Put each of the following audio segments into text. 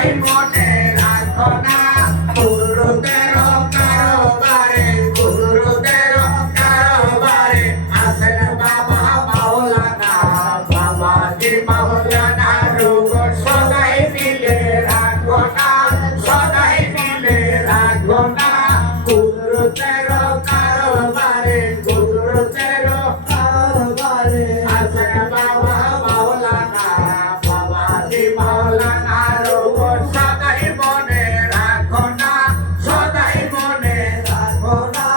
সদাই মনে রাখো না গুরুদের কারবারে গুরুদের কারবারে আছেন বাবা মাওলানা বাবাজি মাওলানা রূপ সদাই মিলে রাখো না সদাই মিলে রাখো না গুরুদের কারবারে গুরুদের কারবারে আছেন বাবা মাওলানা বাবাজি মাওলানা রূপ সদাই মনে রাখো না সদাই মনে রাখো না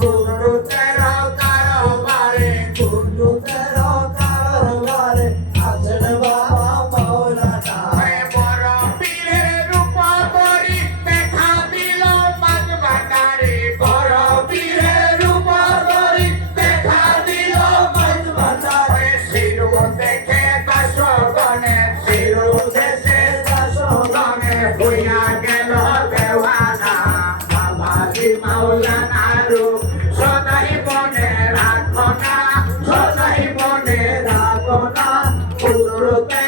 গুরুদের কারবারে গুরুদের কারবারে আছেন বাবা মাওলানা বড় পীরের রূপ ধরি দেখা দিল মাঝ ভান্ডারে বড় পীরের রূপ ধরি দেখা দিল মাঝ ভান্ডারে শিরু দেখে দাসগণে শিরু দেশে দাসগণে হইয়া গেল দেওয়ানা বাবাজি মাওলানা রূপ সদাই মনে রাখো না সদাই মনে রাখো না গুরুদের